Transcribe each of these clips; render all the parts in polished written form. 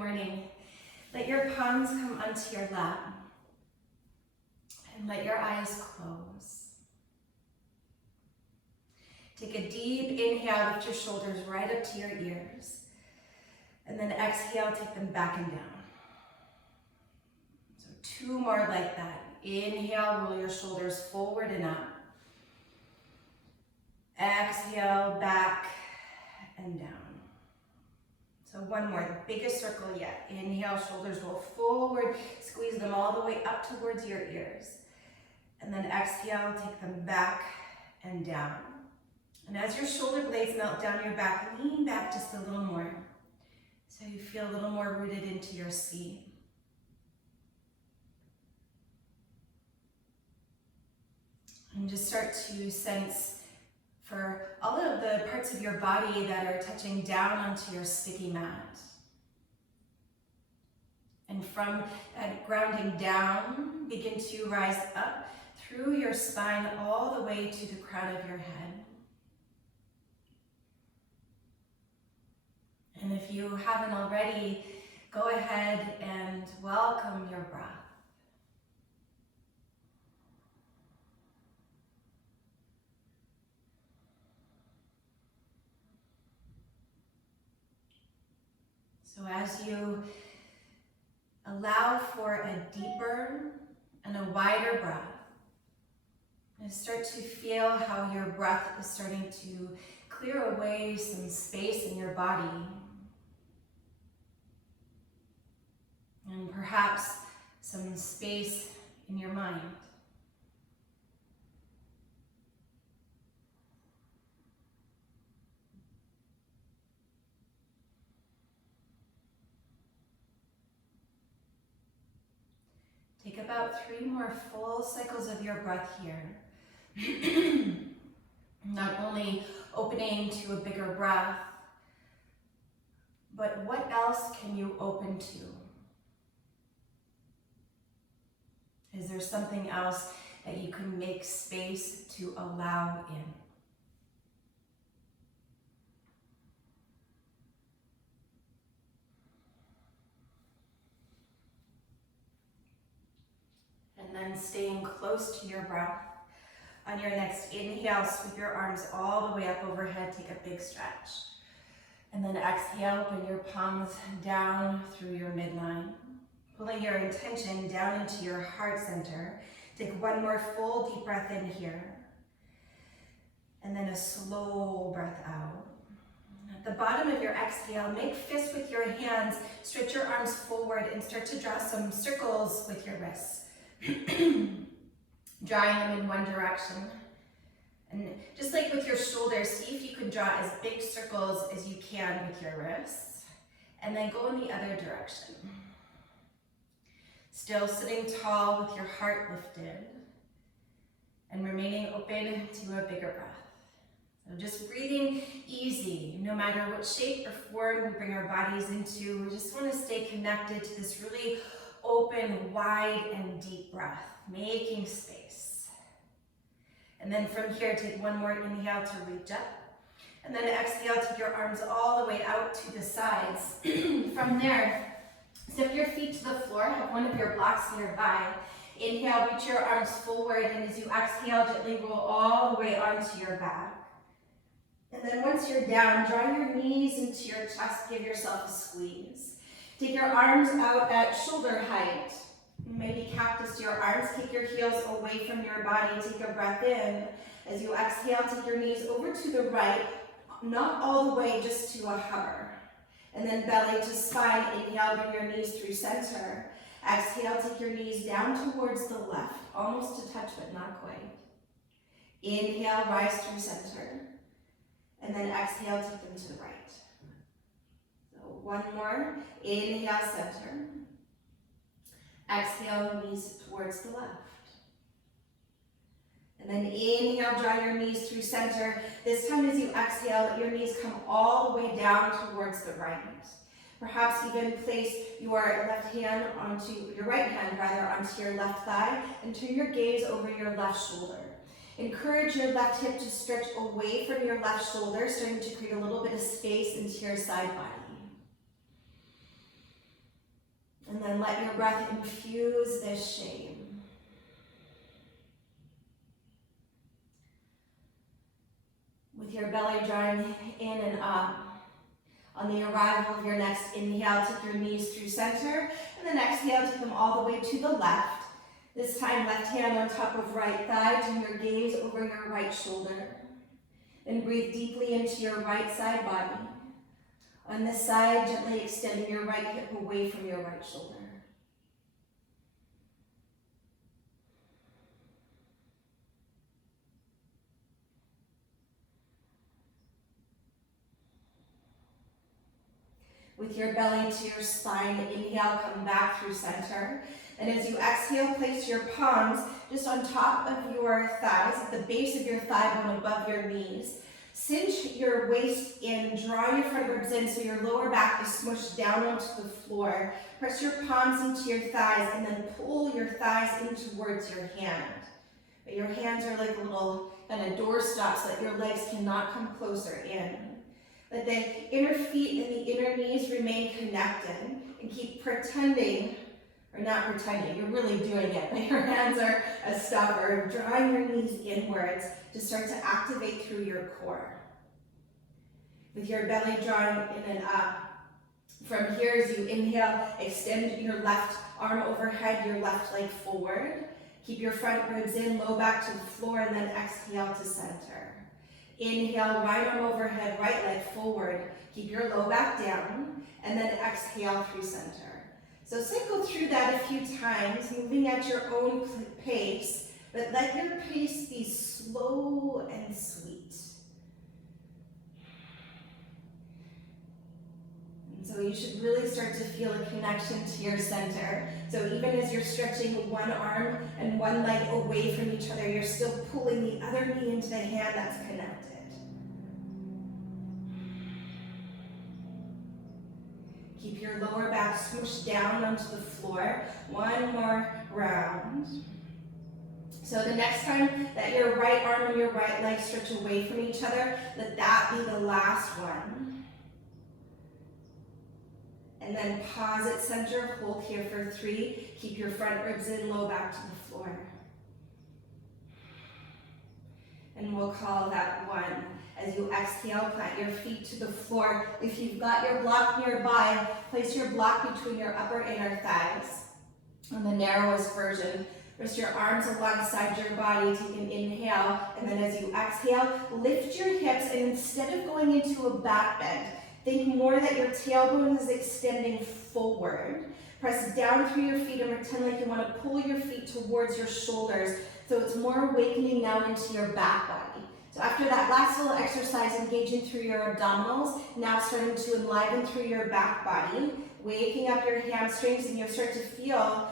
morning. Let your palms come onto your lap and let your eyes close. Take a deep inhale, lift your shoulders right up to your ears. And then exhale, take them back and down. So 2 more like that. Inhale, roll your shoulders forward and up. Exhale, back and down. So 1 more, the biggest circle yet. Inhale, shoulders roll forward, squeeze them all the way up towards your ears. And then exhale, take them back and down. And as your shoulder blades melt down your back, lean back just a little more so you feel a little more rooted into your seat. And just start to sense for all of the parts of your body that are touching down onto your sticky mat. And from that grounding down, begin to rise up through your spine all the way to the crown of your head. And if you haven't already, go ahead and welcome your breath. So as you allow for a deeper and a wider breath, and start to feel how your breath is starting to clear away some space in your body. And perhaps some space in your mind. Take about 3 more full cycles of your breath here. Not only opening to a bigger breath, but what else can you open to? Is there something else that you can make space to allow in? And then staying close to your breath. On your next inhale, sweep your arms all the way up overhead, take a big stretch. And then exhale, bring your palms down through your midline. Pulling your intention down into your heart center. Take 1 more full deep breath in here. And then a slow breath out. At the bottom of your exhale, make fists with your hands, stretch your arms forward and start to draw some circles with your wrists. Drawing them in one direction. And just like with your shoulders, see if you can draw as big circles as you can with your wrists. And then go in the other direction. Still sitting tall with your heart lifted and remaining open to a bigger breath. So just breathing easy, no matter what shape or form we bring our bodies into. We just want to stay connected to this really open, wide, and deep breath, making space. And then from here, take 1 more inhale to reach up. And then exhale, take your arms all the way out to the sides. From there, step your feet to the floor, have one of your blocks nearby. Inhale, reach your arms forward, and as you exhale, gently roll all the way onto your back. And then once you're down, draw your knees into your chest, give yourself a squeeze. Take your arms out at shoulder height. Maybe cactus your arms, take your heels away from your body, take a breath in. As you exhale, take your knees over to the right, not all the way, just to a hover. And then belly to spine, inhale, bring your knees through center. Exhale, take your knees down towards the left, almost to touch but not quite. Inhale, rise through center. And then exhale, take them to the right. So 1 more, inhale, center. Exhale, knees towards the left. And then inhale, draw your knees through center. This time as you exhale, let your knees come all the way down towards the right. Perhaps even place your left hand onto, your right hand rather, onto your left thigh and turn your gaze over your left shoulder. Encourage your left hip to stretch away from your left shoulder, starting to create a little bit of space into your side body. then let your breath infuse this shape. With your belly drawing in and up. On the arrival of your next inhale, take your knees through center, and then exhale, take them all the way to the left. This time, left hand on top of right thigh, turn your gaze over your right shoulder. Then breathe deeply into your right side body. On this side, gently extending your right hip away from your right shoulder. With your belly to your spine, inhale, come back through center. And as you exhale, place your palms just on top of your thighs, at the base of your thigh bone above your knees. Cinch your waist in, draw your front ribs in so your lower back is smushed down onto the floor. Press your palms into your thighs and then pull your thighs in towards your hand. But your hands are like little kind of door stops so that your legs cannot come closer in. Let the inner feet and the inner knees remain connected and keep pretending, or not pretending, you're really doing it, but your hands are a stopper, drawing your knees inwards to start to activate through your core. With your belly drawing in and up. From here, as you inhale, extend your left arm overhead, your left leg forward. Keep your front ribs in, low back to the floor, and then exhale to center. Inhale, right arm overhead, right leg forward. Keep your low back down, and then exhale through center. So cycle through that a few times, moving at your own pace, but let your pace be slow and sweet. And so you should really start to feel a connection to your center. So even as you're stretching one arm and one leg away from each other, you're still pulling the other knee into the hand that's connected. Keep your lower back smooshed down onto the floor. One more round. So the next time that your right arm and your right leg stretch away from each other, let that be the last one. And then pause at center, hold here for 3. Keep your front ribs in, low back to the floor. And we'll call that 1. As you exhale, plant your feet to the floor. If you've got your block nearby, place your block between your upper inner thighs. On the narrowest version, rest your arms alongside your body, take an inhale, and then as you exhale, lift your hips, and instead of going into a back bend, think more that your tailbone is extending forward. Press down through your feet and pretend like you want to pull your feet towards your shoulders, so it's more awakening now into your back body. So after that last little exercise, engaging through your abdominals, now starting to enliven through your back body, waking up your hamstrings, and you'll start to feel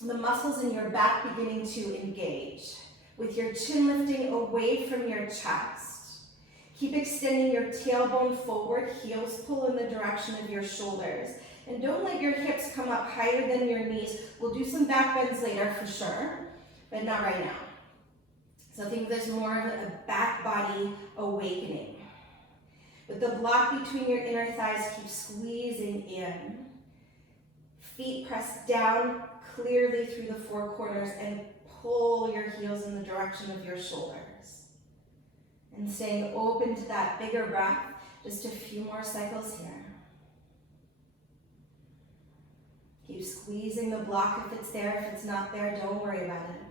the muscles in your back beginning to engage. With your chin lifting away from your chest. Keep extending your tailbone forward, heels pull in the direction of your shoulders. And don't let your hips come up higher than your knees. We'll do some back bends later for sure, but not right now. So I think there's more of a back body awakening. With the block between your inner thighs, keep squeezing in. Feet press down clearly through the 4 corners and pull your heels in the direction of your shoulders. And staying open to that bigger breath, just a few more cycles here. Keep squeezing the block if it's there. If it's not there, don't worry about it.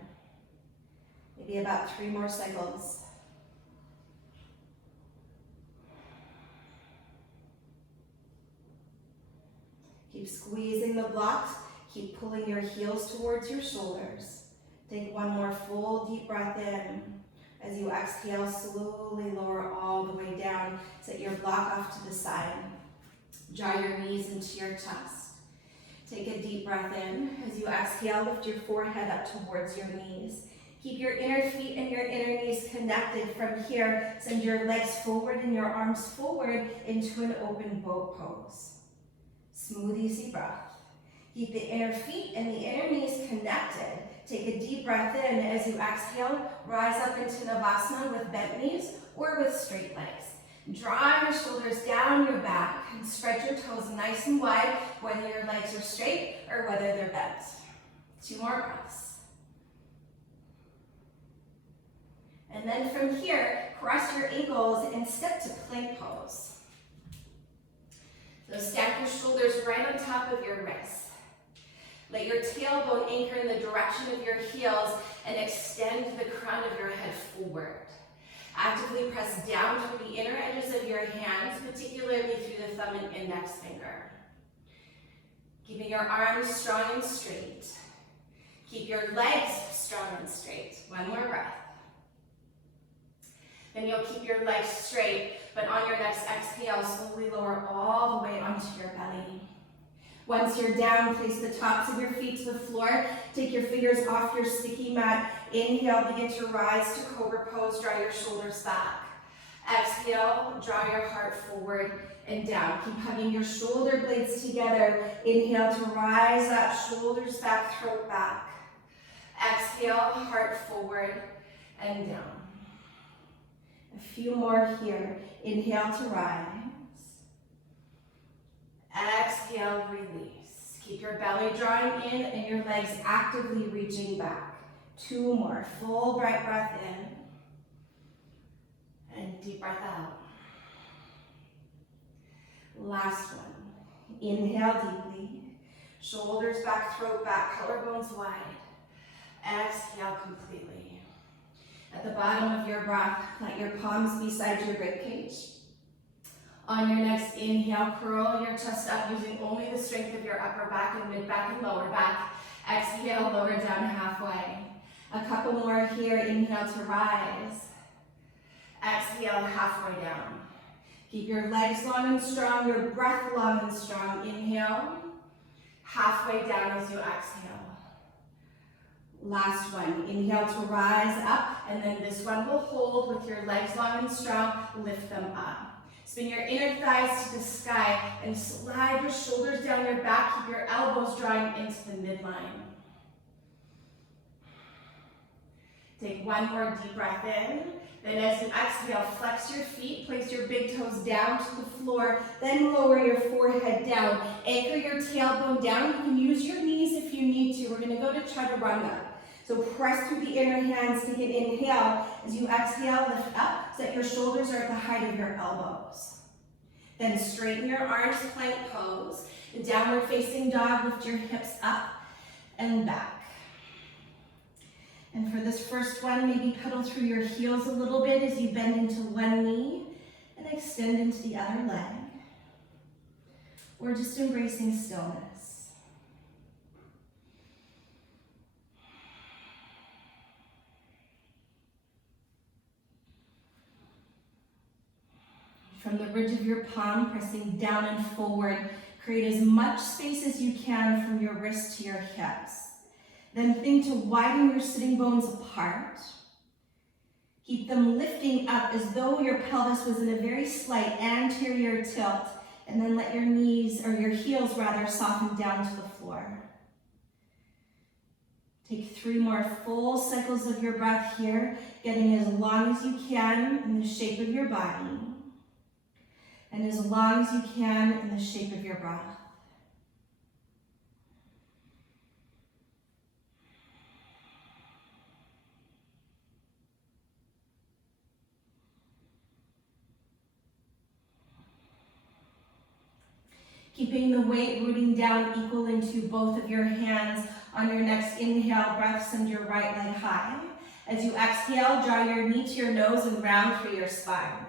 Maybe about 3 more cycles. Keep squeezing the blocks. Keep pulling your heels towards your shoulders. Take 1 more full deep breath in. As you exhale, slowly lower all the way down. Set your block off to the side. Draw your knees into your chest. Take a deep breath in. As you exhale, lift your forehead up towards your knees. Keep your inner feet and your inner knees connected. From here, send your legs forward and your arms forward into an open boat pose. Smooth, easy breath. Keep the inner feet and the inner knees connected. Take a deep breath in. As you exhale, rise up into Navasana with bent knees or with straight legs. Draw your shoulders down your back and spread your toes nice and wide, whether your legs are are straight or whether they're bent. 2 more breaths. And then from here, cross your ankles and step to plank pose. So stack your shoulders right on top of your wrists. Let your tailbone anchor in the direction of your heels and extend the crown of your head forward. Actively press down through the inner edges of your hands, particularly through the thumb and index finger. Keeping your arms strong and straight. Keep your legs strong and straight. 1 more breath. Then you'll keep your legs straight, but on your next exhale, slowly lower all the way onto your belly. Once you're down, place the tops of your feet to the floor. Take your fingers off your sticky mat. Inhale, begin to rise to cobra pose. Draw your shoulders back. Exhale, draw your heart forward and down. Keep hugging your shoulder blades together. Inhale to rise up, shoulders back, throat back. Exhale, heart forward and down. A few more here. Inhale to rise. Exhale, release. Keep your belly drawing in and your legs actively reaching back. 2 more. Full bright breath in. And deep breath out. Last one. Inhale deeply. Shoulders back, throat back, collarbones wide. Exhale completely. At the bottom of your breath, plant your palms beside your ribcage. On your next inhale, curl your chest up using only the strength of your upper back and mid back and lower back. Exhale, lower down halfway. A couple more here. Inhale to rise. Exhale, halfway down. Keep your legs long and strong, your breath long and strong. Inhale, halfway down as you exhale. Last one. Inhale to rise up, and then this one will hold with your legs long and strong. Lift them up. Spin your inner thighs to the sky and slide your shoulders down your back. Keep your elbows drawing into the midline. Take 1 more deep breath in. Then as you exhale, flex your feet, place your big toes down to the floor, then lower your forehead down. Anchor your tailbone down. You can use your knees if you need to. We're going to go to chaturanga. So press through the inner hands, take an inhale. As you exhale, lift up so that your shoulders are at the height of your elbows. Then straighten your arms, plank pose. In downward facing dog, lift your hips up and back. And for this first one, maybe pedal through your heels a little bit as you bend into one knee and extend into the other leg. Or just embracing stillness. From the ridge of your palm, pressing down and forward, create as much space as you can from your wrist to your hips. Then think to widen your sitting bones apart. Keep them lifting up as though your pelvis was in a very slight anterior tilt, and then let your knees, or your heels rather, soften down to the floor. Take 3 more full cycles of your breath here, getting as long as you can in the shape of your body, and as long as you can in the shape of your breath. Keeping the weight rooting down equal into both of your hands. On your next inhale, breath, send your right leg high. As you exhale, draw your knee to your nose and round through your spine.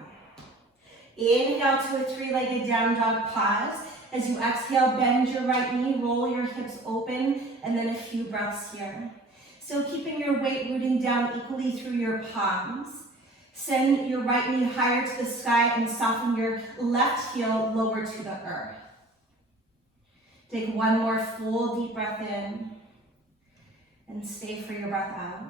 Inhale to a 3-legged down dog pause. As you exhale, bend your right knee, roll your hips open, and then a few breaths here. Still keeping your weight rooting down equally through your palms. Send your right knee higher to the sky and soften your left heel lower to the earth. Take 1 more full deep breath in and stay for your breath out.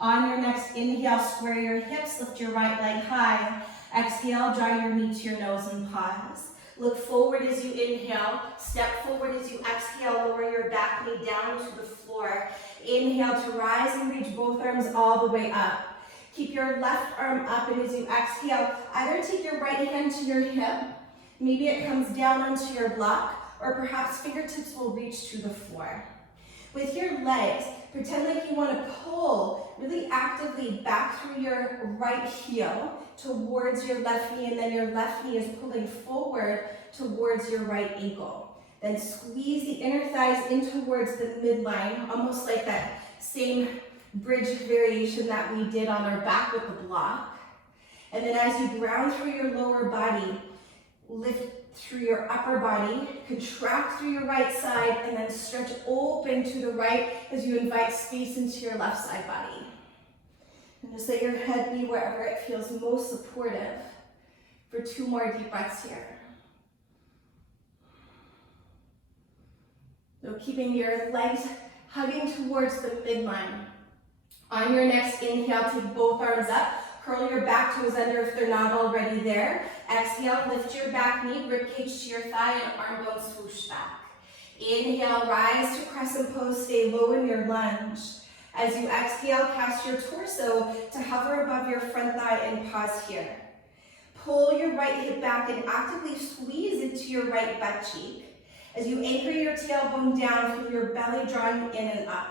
On your next inhale, square your hips, lift your right leg high. Exhale, draw your knee to your nose and pause. Look forward as you inhale, step forward as you exhale, lower your back knee down to the floor. Inhale to rise and reach both arms all the way up. Keep your left arm up, and as you exhale, either take your right hand to your hip, maybe it comes down onto your block, or perhaps fingertips will reach to the floor. With your legs, pretend like you want to pull really actively back through your right heel towards your left knee, and then your left knee is pulling forward towards your right ankle. Then squeeze the inner thighs in towards the midline, almost like that same bridge variation that we did on our back with the block. And then as you ground through your lower body, lift through your upper body, contract through your right side, and then stretch open to the right as you invite space into your left side body. And just let your head be wherever it feels most supportive for 2 more deep breaths here. So keeping your legs hugging towards the midline. On your next inhale, take both arms up. Curl your back toes under if they're not already there. Exhale, lift your back knee, ribcage to your thigh, and arm bones swoosh back. Inhale, rise to crescent pose, stay low in your lunge. As you exhale, cast your torso to hover above your front thigh and pause here. Pull your right hip back and actively squeeze into your right butt cheek. As you anchor your tailbone down, feel your belly drawing in and up.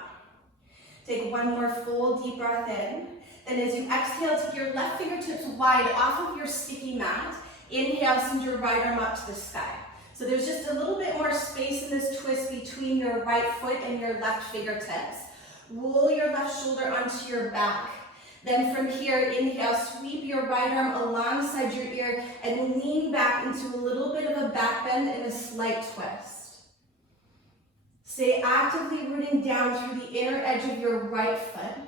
Take 1 more full deep breath in. Then as you exhale, take your left fingertips wide off of your sticky mat. Inhale, send your right arm up to the sky. So there's just a little bit more space in this twist between your right foot and your left fingertips. Roll your left shoulder onto your back. Then from here, inhale, sweep your right arm alongside your ear and lean back into a little bit of a back bend and a slight twist. Stay actively rooting down through the inner edge of your right foot.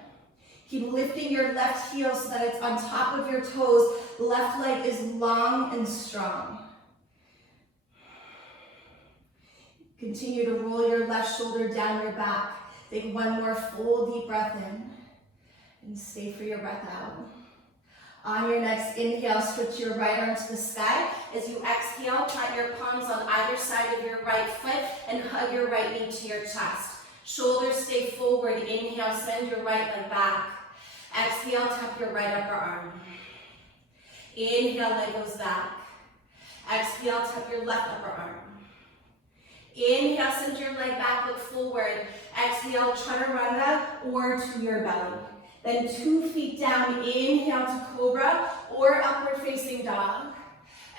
Keep lifting your left heel so that it's on top of your toes. Left leg is long and strong. Continue to roll your left shoulder down your back. Take 1 more full deep breath in and stay for your breath out. On your next inhale, switch your right arm to the sky. As you exhale, plant your palms on either side of your right foot and hug your right knee to your chest. Shoulders stay forward. Inhale, send your right leg back. Exhale, tap your right upper arm. Inhale, leg goes back. Exhale, tap your left upper arm. Inhale, send your leg back, look forward. Exhale, chaturanga or to your belly. Then 2 feet down, inhale to cobra or upward facing dog.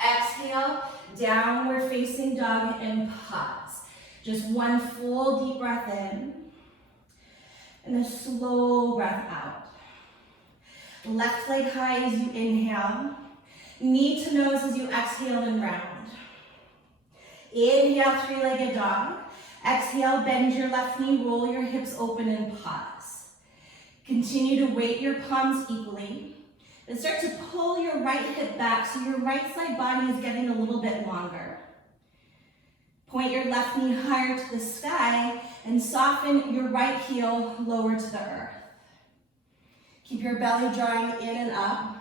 Exhale, downward facing dog and pause. Just 1 full deep breath in and a slow breath out. Left leg high as you inhale. Knee to nose as you exhale and round. Inhale, 3-legged dog. Exhale, bend your left knee, roll your hips open and pause. Continue to weight your palms equally. Then start to pull your right hip back so your right side body is getting a little bit longer. Point your left knee higher to the sky and soften your right heel lower to the earth. Keep your belly drawing in and up.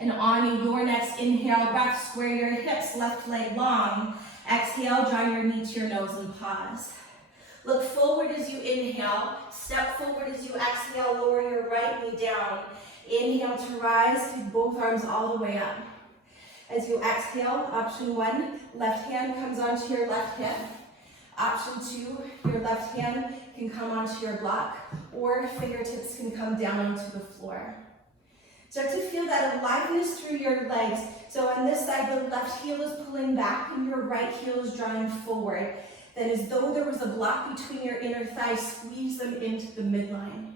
And on your next inhale, breath, square your hips, left leg long. Exhale, draw your knee to your nose and pause. Look forward as you inhale. Step forward as you exhale, lower your right knee down. Inhale to rise, take both arms all the way up. As you exhale, option 1, left hand comes onto your left hip. Option 2, your left hand can come onto your block, or fingertips can come down onto the floor. Start to feel that aliveness through your legs. So on this side, the left heel is pulling back and your right heel is drawing forward. Then as though there was a block between your inner thighs, squeeze them into the midline.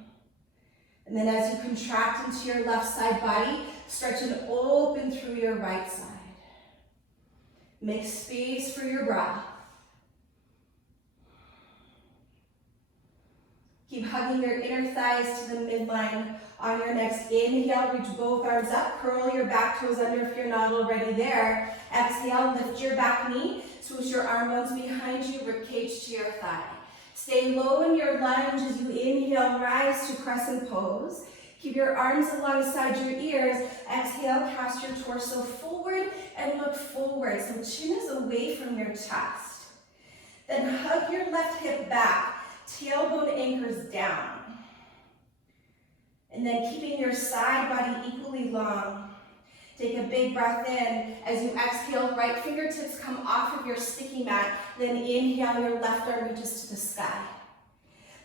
And then as you contract into your left side body, stretch and open through your right side. Make space for your breath. Keep hugging your inner thighs to the midline. On your next inhale, reach both arms up. Curl your back toes under if you're not already there. Exhale, lift your back knee. Swoosh your arm bones behind you, ribcage to your thigh. Stay low in your lunge as you inhale, rise to crescent pose. Keep your arms alongside your ears. Exhale, cast your torso forward and look forward. So chin is away from your chest. Then hug your left hip back. Tailbone anchors down. And then keeping your side body equally long. Take a big breath in. As you exhale, right fingertips come off of your sticky mat. Then inhale, your left arm reaches to the sky.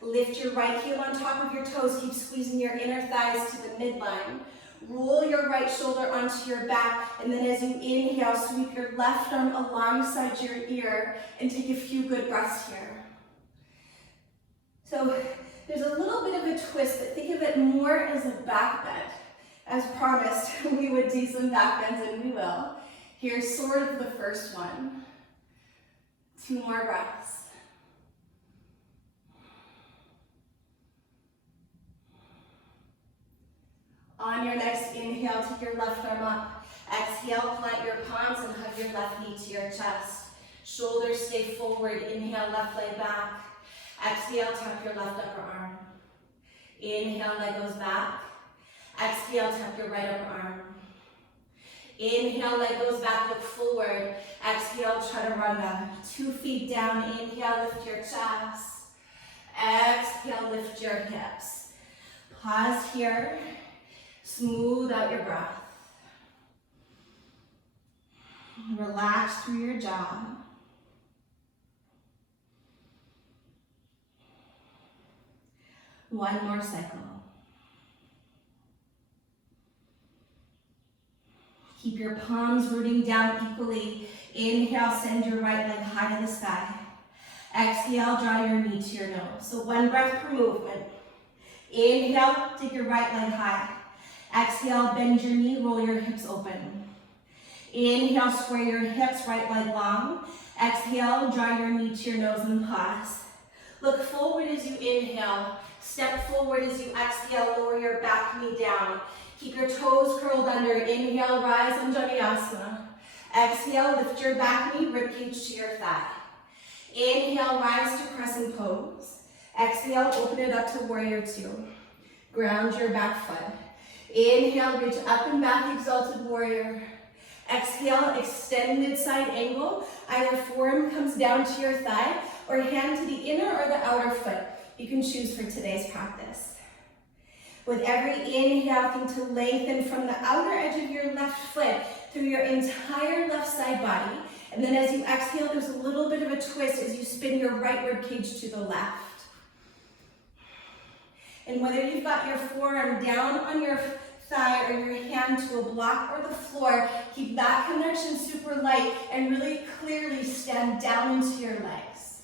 Lift your right heel on top of your toes. Keep squeezing your inner thighs to the midline. Roll your right shoulder onto your back. And then as you inhale, sweep your left arm alongside your ear and take a few good breaths here. So there's a little bit of a twist, but think of it more as a back bend. As promised, we would do some back bends, and we will. Here's sort of the first one. 2 more breaths. On your next inhale, take your left arm up. Exhale, plant your palms and hug your left knee to your chest. Shoulders stay forward. Inhale, left leg back. Exhale, tap your left upper arm. Inhale, leg goes back. Exhale, tap your right upper arm. Inhale, leg goes back, look forward. Exhale, chaturanga. 2 feet down. Inhale, lift your chest. Exhale, lift your hips. Pause here. Smooth out your breath. Relax through your jaw. One more cycle. Keep your palms rooting down equally. Inhale, send your right leg high to the sky. Exhale, draw your knee to your nose. So 1 breath per movement. Inhale, take your right leg high. Exhale, bend your knee, roll your hips open. Inhale, square your hips, right leg long. Exhale, draw your knee to your nose and pause. Look forward as you inhale. Step forward as you exhale, lower your back knee down. Keep your toes curled under. Inhale, rise, Anjaneyasana. Exhale, lift your back knee, ribcage to your thigh. Inhale, rise to crescent pose. Exhale, open it up to warrior 2. Ground your back foot. Inhale, reach up and back, exalted warrior. Exhale, extended side angle. Either forearm comes down to your thigh or hand to the inner or the outer foot. You can choose for today's practice. With every inhale, think to lengthen from the outer edge of your left foot through your entire left side body. And then as you exhale, there's a little bit of a twist as you spin your right rib cage to the left. And whether you've got your forearm down on your thigh or your hand to a block or the floor, keep that connection super light and really clearly stand down into your legs.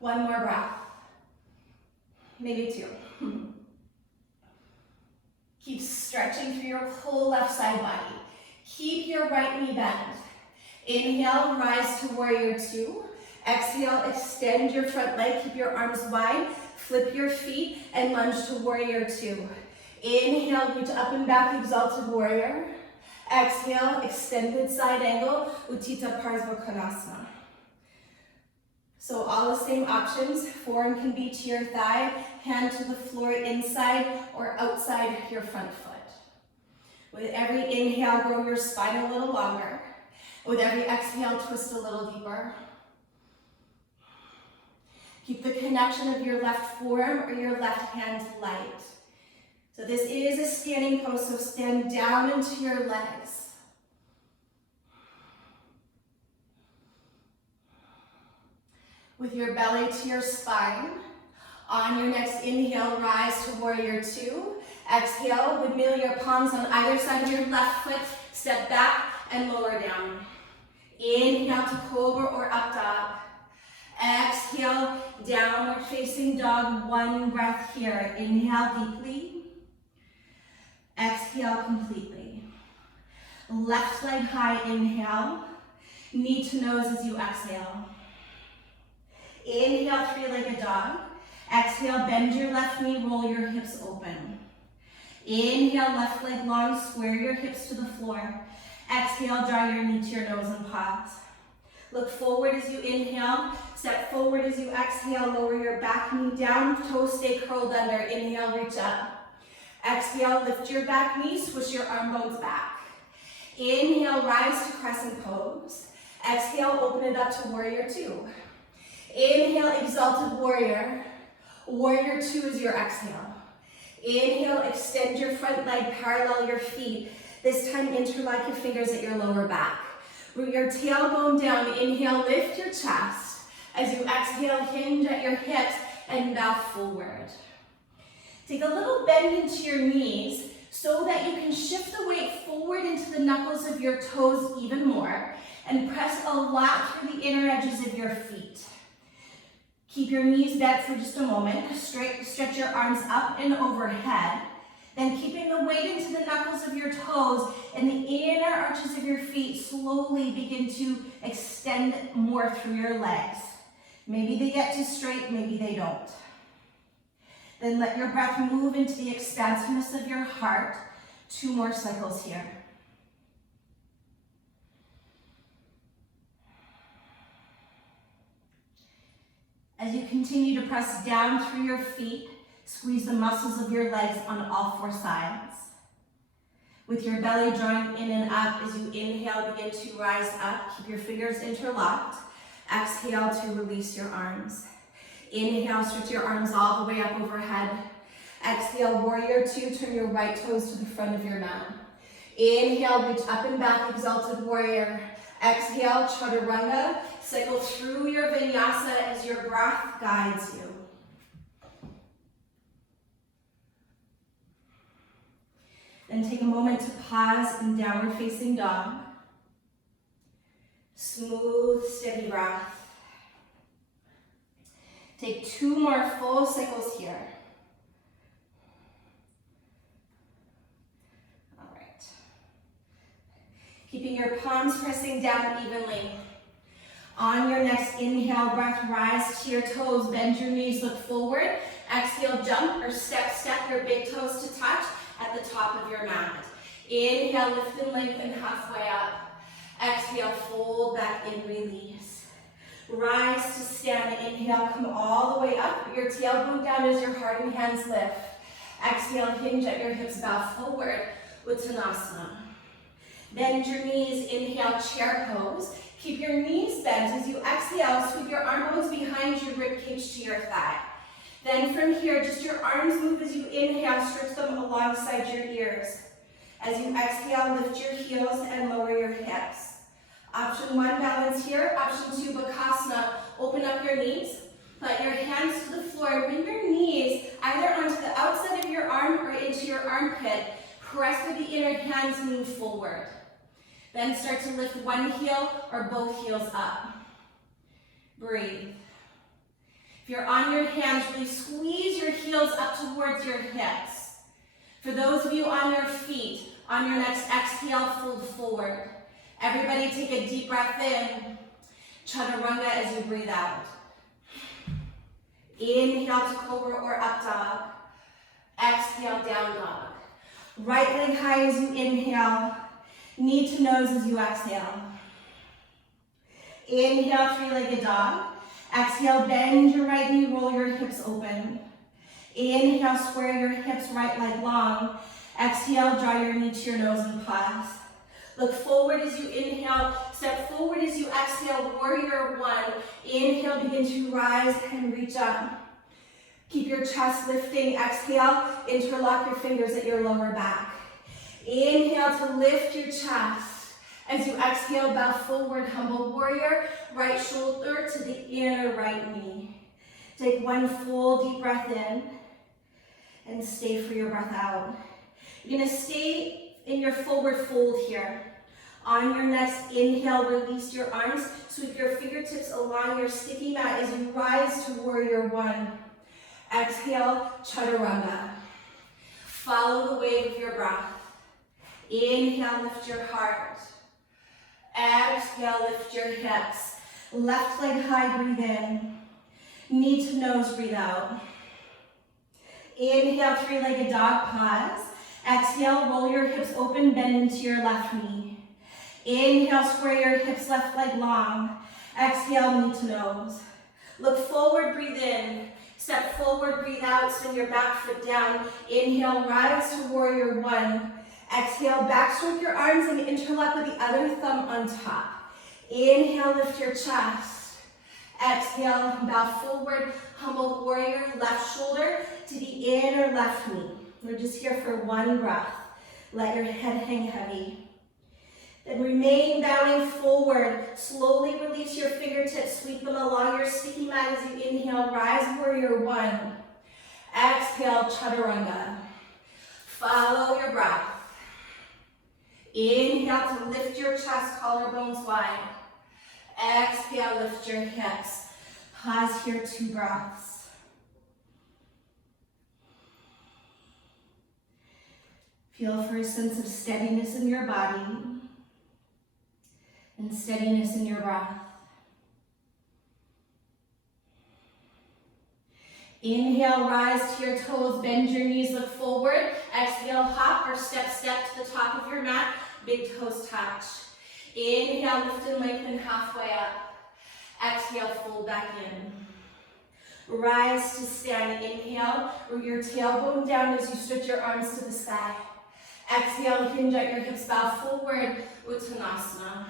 1 more breath. Maybe 2. Keep stretching through your whole left side body. Keep your right knee bent. Inhale, rise to warrior 2. Exhale, extend your front leg, keep your arms wide, flip your feet, and lunge to warrior 2. Inhale, reach up and back, exalted warrior. Exhale, extended side angle, Utthita Parsvakonasana. So all the same options. Forearm can be to your thigh, hand to the floor inside or outside your front foot. With every inhale, grow your spine a little longer. With every exhale, twist a little deeper. Keep the connection of your left forearm or your left hand light. So this is a standing pose, so stand down into your legs. With your belly to your spine. On your next inhale, rise to warrior 2. Exhale, windmill your palms on either side of your left foot. Step back and lower down. Inhale to cobra or up dog. Exhale, downward facing dog. 1 breath here. Inhale deeply. Exhale completely. Left leg high, inhale. Knee to nose as you exhale. Inhale, 3-legged dog. Exhale, bend your left knee, roll your hips open. Inhale, left leg long, square your hips to the floor. Exhale, draw your knee to your nose and pause. Look forward as you inhale, step forward as you exhale, lower your back knee down, toes stay curled under. Inhale, reach up. Exhale, lift your back knee, switch your arm bones back. Inhale, rise to crescent pose. Exhale, open it up to warrior 2. Inhale, exalted warrior. Warrior 2 is your exhale. Inhale, extend your front leg, parallel your feet. This time, interlock your fingers at your lower back. Root your tailbone down. Inhale, lift your chest. As you exhale, hinge at your hips and bow forward. Take a little bend into your knees so that you can shift the weight forward into the knuckles of your toes even more and press a lot through the inner edges of your feet. Keep your knees bent for just a moment. Stretch your arms up and overhead. Then keeping the weight into the knuckles of your toes and the inner arches of your feet, slowly begin to extend more through your legs. Maybe they get too straight, maybe they don't. Then let your breath move into the expansiveness of your heart. 2 more cycles here. As you continue to press down through your feet, squeeze the muscles of your legs on all 4 sides. With your belly drawing in and up, as you inhale, begin to rise up. Keep your fingers interlocked. Exhale to release your arms. Inhale, stretch your arms all the way up overhead. Exhale, warrior 2, turn your right toes to the front of your mat. Inhale, reach up and back, exalted warrior. Exhale, chaturanga. Cycle through your vinyasa as your breath guides you. Then take a moment to pause in downward facing dog. Smooth, steady breath. Take 2 more full cycles here. All right. Keeping your palms pressing down evenly. On your next inhale, breath, rise to your toes, bend your knees, look forward. Exhale, jump or step your big toes to touch at the top of your mat. Inhale, lift and lengthen halfway up. Exhale, fold back in, release. Rise to stand, inhale, come all the way up. Put your tailbone down as your heart and hands lift. Exhale, hinge at your hips, bow forward, Uttanasana. Bend your knees, inhale, chair pose. Keep your knees bent. As you exhale, sweep your arm bones behind your rib cage to your thigh. Then from here, just your arms move as you inhale, stretch them alongside your ears. As you exhale, lift your heels and lower your hips. Option 1, balance here. Option 2, Bakasana. Open up your knees. Put your hands to the floor. Bring your knees either onto the outside of your arm or into your armpit. Press with the inner hands, move forward. Then start to lift one heel or both heels up. Breathe. If you're on your hands, really squeeze your heels up towards your hips. For those of you on your feet, on your next exhale, fold forward. Everybody take a deep breath in. Chaturanga as you breathe out. Inhale to cobra or up dog. Exhale, down dog. Right leg high as you inhale. Knee to nose as you exhale. Inhale, 3-legged dog. Exhale, bend your right knee, roll your hips open. Inhale, square your hips, right leg long. Exhale, draw your knee to your nose and pause. Look forward as you inhale, step forward as you exhale, warrior 1. Inhale, begin to rise and reach up. Keep your chest lifting, exhale, interlock your fingers at your lower back. Inhale to lift your chest. As you exhale, bow forward, humble warrior, right shoulder to the inner right knee. Take one full deep breath in and stay for your breath out. You're gonna stay in your forward fold here. On your next inhale, release your arms, sweep your fingertips along your sticky mat as you rise to warrior 1. Exhale, chaturanga. Follow the wave of your breath. Inhale, lift your heart. Exhale, lift your hips. Left leg high, breathe in. Knee to nose, breathe out. Inhale, 3-legged dog, pause. Exhale, roll your hips open, bend into your left knee. Inhale, square your hips, left leg long. Exhale, knee to nose. Look forward, breathe in. Step forward, breathe out, send your back foot down. Inhale, rise to warrior 1. Exhale, backstroke your arms and interlock with the other thumb on top. Inhale, lift your chest. Exhale, bow forward, humble warrior, left shoulder to the inner left knee. We're just here for one breath. Let your head hang heavy. Then remain bowing forward. Slowly release your fingertips. Sweep them along your sticky mat as you inhale. Rise, warrior one. Exhale, chaturanga. Follow your breath. Inhale to lift your chest, collarbones wide. Exhale, lift your hips. Pause here, 2 breaths. Feel for a sense of steadiness in your body and steadiness in your breath. Inhale, rise to your toes, bend your knees, look forward. Exhale, hop or step to the top of your mat, big toes touch. Inhale, lift and lengthen halfway up. Exhale, fold back in. Rise to stand. Inhale, root your tailbone down as you stretch your arms to the sky. Exhale, hinge at your hips, bow forward, Uttanasana.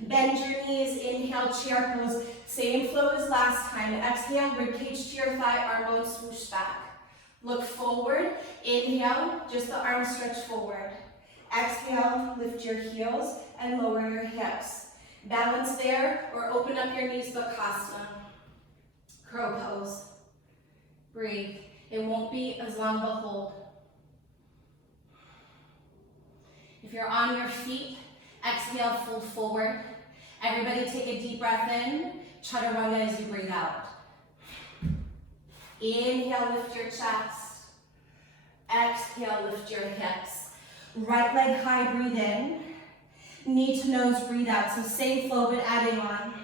Bend your knees, inhale, chair pose. Same flow as last time. Exhale, ribcage to your thigh, arm bone swoosh back. Look forward, inhale, just the arms stretch forward. Exhale, lift your heels and lower your hips. Balance there or open up your knees, Bakasana. Crow pose. Breathe. It won't be as long of a hold. If you're on your feet, exhale, fold forward. Everybody take a deep breath in. Chaturanga as you breathe out. Inhale, lift your chest. Exhale, lift your hips. Right leg high, breathe in. Knee to nose, breathe out. So same flow, but adding on.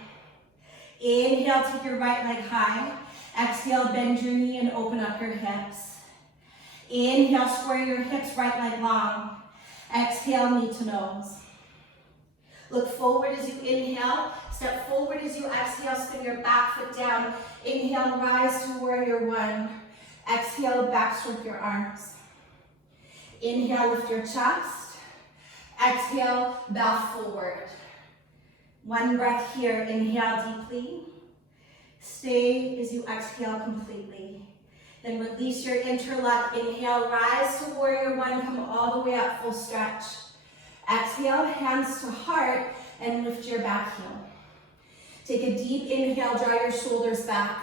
Inhale, take your right leg high. Exhale, bend your knee and open up your hips. Inhale, square your hips, right leg long. Exhale, knee to nose. Look forward as you inhale. Step forward as you exhale. Spin your back foot down. Inhale, rise to warrior one. Exhale, back stroke your arms. Inhale, lift your chest. Exhale, bow forward. One breath here. Inhale deeply. Stay as you exhale completely. Then release your interlock. Inhale, rise to warrior one. Come all the way up, full stretch. Exhale, hands to heart, and lift your back heel. Take a deep inhale, draw your shoulders back.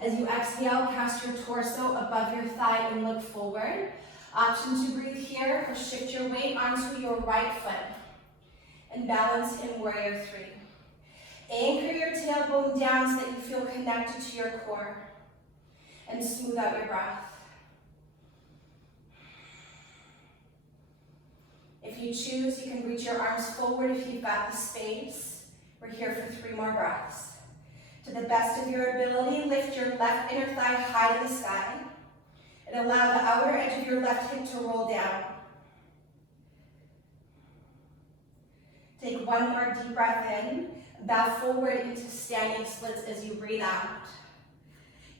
As you exhale, cast your torso above your thigh and look forward. Option to breathe here, or shift your weight onto your right foot. And balance in warrior three. Anchor your tailbone down so that you feel connected to your core. And smooth out your breath. If you choose, you can reach your arms forward if you've got the space. We're here for 3 more breaths. To the best of your ability, lift your left inner thigh high to the sky. And allow the outer edge of your left hip to roll down. Take 1 more deep breath in. Bow forward into standing splits as you breathe out.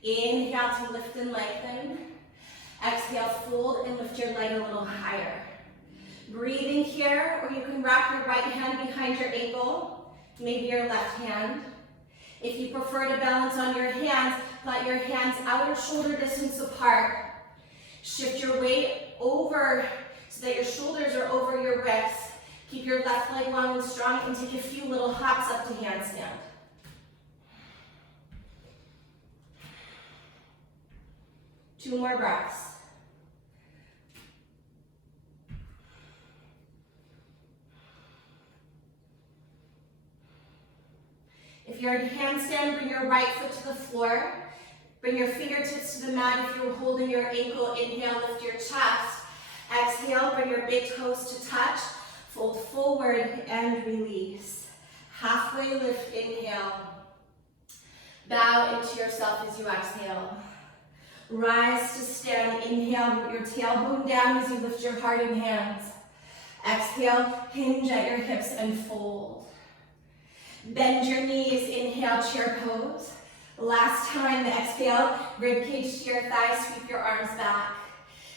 Inhale to lift and lengthen. Exhale, fold and lift your leg a little higher. Breathing here, or you can wrap your right hand behind your ankle, maybe your left hand. If you prefer to balance on your hands, let your hands outer shoulder distance apart. Shift your weight over so that your shoulders are over your wrists. Keep your left leg long and strong and take a few little hops up to handstand. Two more breaths. If you're in handstand, bring your right foot to the floor. Bring your fingertips to the mat. If you're holding your ankle, inhale, lift your chest. Exhale, bring your big toes to touch. Fold forward and release. Halfway lift, inhale. Bow into yourself as you exhale. Rise to stand, inhale, root your tailbone down as you lift your heart and hands. Exhale, hinge at your hips and fold. Bend your knees, inhale, chair pose. Last time, exhale, ribcage to your thighs, sweep your arms back.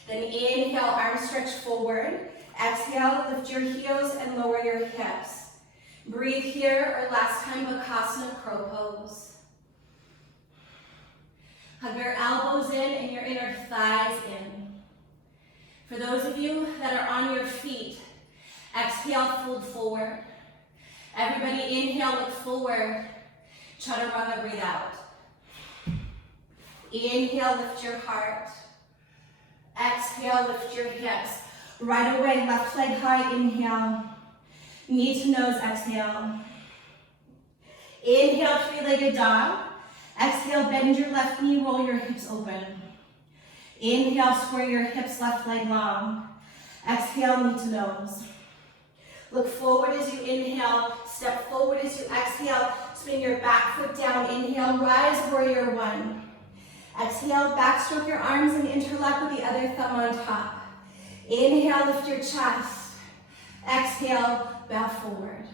Then inhale, arms stretch forward. Exhale, lift your heels and lower your hips. Breathe here, or last time, Bakasana, crow pose. Hug your elbows in and your inner thighs in. For those of you that are on your feet, exhale, fold forward. Everybody inhale, look forward. Chaturanga, breathe out. Inhale, lift your heart. Exhale, lift your hips. Right away, left leg high, inhale. Knee to nose, exhale. Inhale, three-legged dog. Exhale, bend your left knee, roll your hips open. Inhale, square your hips, left leg long. Exhale, knee to nose. Look forward as you inhale, step forward as you exhale. Swing your back foot down, inhale, rise, warrior one. Exhale, backstroke your arms and interlock with the other thumb on top. Inhale, lift your chest. Exhale, bow forward.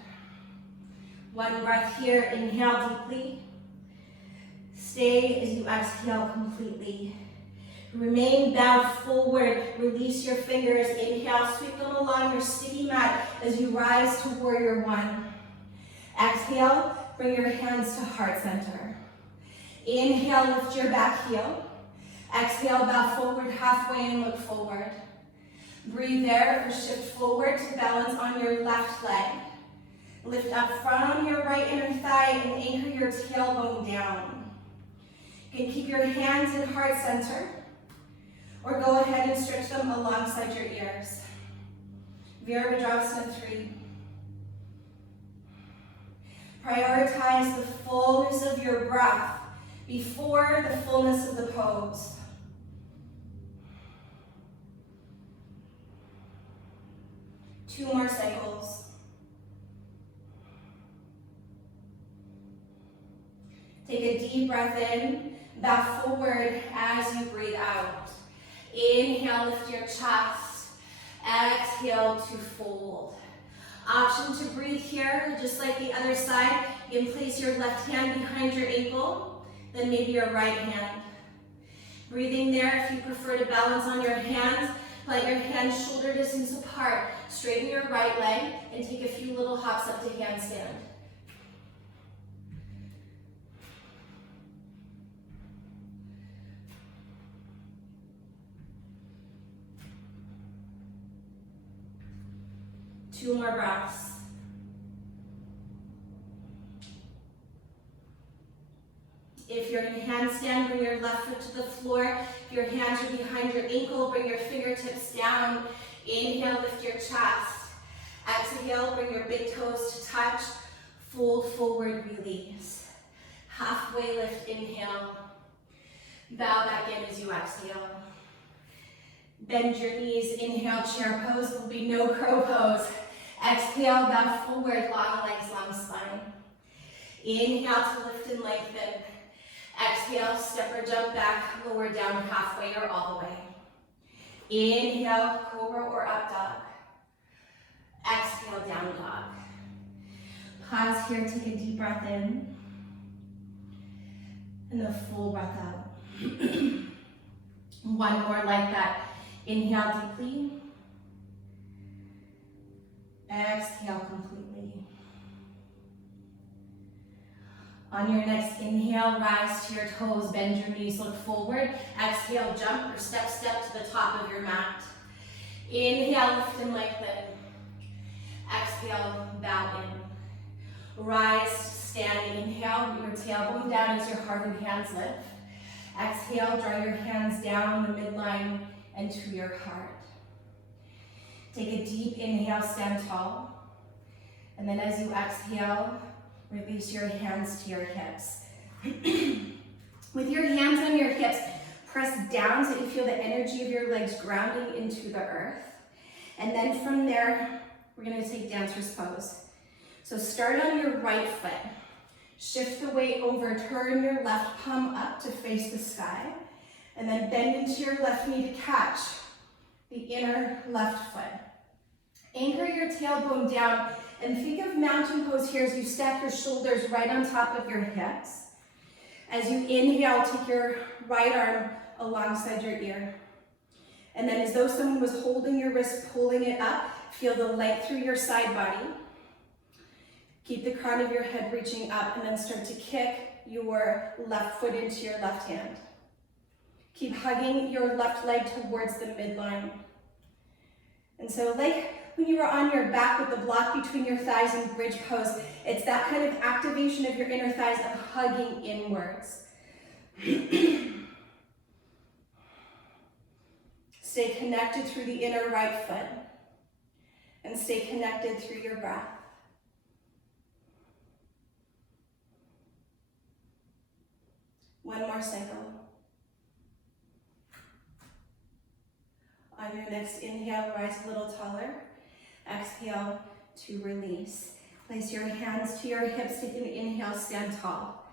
One breath here, inhale deeply. Stay as you exhale completely. Remain bowed forward, release your fingers. Inhale, sweep them along your sticky mat as you rise to warrior one. Exhale, bring your hands to heart center. Inhale, lift your back heel. Exhale, bow forward halfway and look forward. Breathe there or shift forward to balance on your left leg. Lift up front on your right inner thigh and anchor your tailbone down. You can keep your hands in heart center or go ahead and stretch them alongside your ears. Virabhadrasana 3. Prioritize the fullness of your breath before the fullness of the pose. Two more cycles. Take a deep breath in, bow forward as you breathe out. Inhale, lift your chest. Exhale to fold. Option to breathe here, just like the other side. You can place your left hand behind your ankle, then maybe your right hand. Breathing there, if you prefer to balance on your hands, let your hands shoulder distance apart. Straighten your right leg and take a few little hops up to handstand. Two more breaths. If you're in handstand, bring your left foot to the floor. If your hands are behind your ankle, bring your fingertips down. Inhale, lift your chest. Exhale, bring your big toes to touch. Fold forward, release. Halfway lift, inhale. Bow back in as you exhale. Bend your knees, inhale, chair pose. There will be no crow pose. Exhale, bow forward, long legs, long spine. Inhale to lift and lengthen. Exhale, step or jump back, lower down halfway or all the way. Inhale, cobra or up dog. Exhale, down dog. Pause here, take a deep breath in. And a full breath out. One more like that. Inhale deeply. Exhale completely. On your next inhale, rise to your toes, bend your knees, look forward. Exhale, jump or step to the top of your mat. Inhale, lift and lengthen. Exhale, bow in. Rise, stand, inhale, your tailbone down as your heart and hands lift. Exhale, draw your hands down the midline and to your heart. Take a deep inhale, stand tall. And then as you exhale, release your hands to your hips. With your hands on your hips, press down so you feel the energy of your legs grounding into the earth. And then from there, we're gonna take dancer's pose. So start on your right foot. Shift the weight over, turn your left palm up to face the sky. And then bend into your left knee to catch the inner left foot. Anchor your tailbone down and think of mountain pose here as you stack your shoulders right on top of your hips. As you inhale, take your right arm alongside your ear. And then as though someone was holding your wrist, pulling it up, feel the length through your side body. Keep the crown of your head reaching up and then start to kick your left foot into your left hand. Keep hugging your left leg towards the midline. And so like when you were on your back with the block between your thighs in bridge pose, it's that kind of activation of your inner thighs of hugging inwards. Stay connected through the inner right foot and stay connected through your breath. One more cycle. On your next inhale, rise a little taller. Exhale to release. Place your hands to your hips. Take an inhale, stand tall.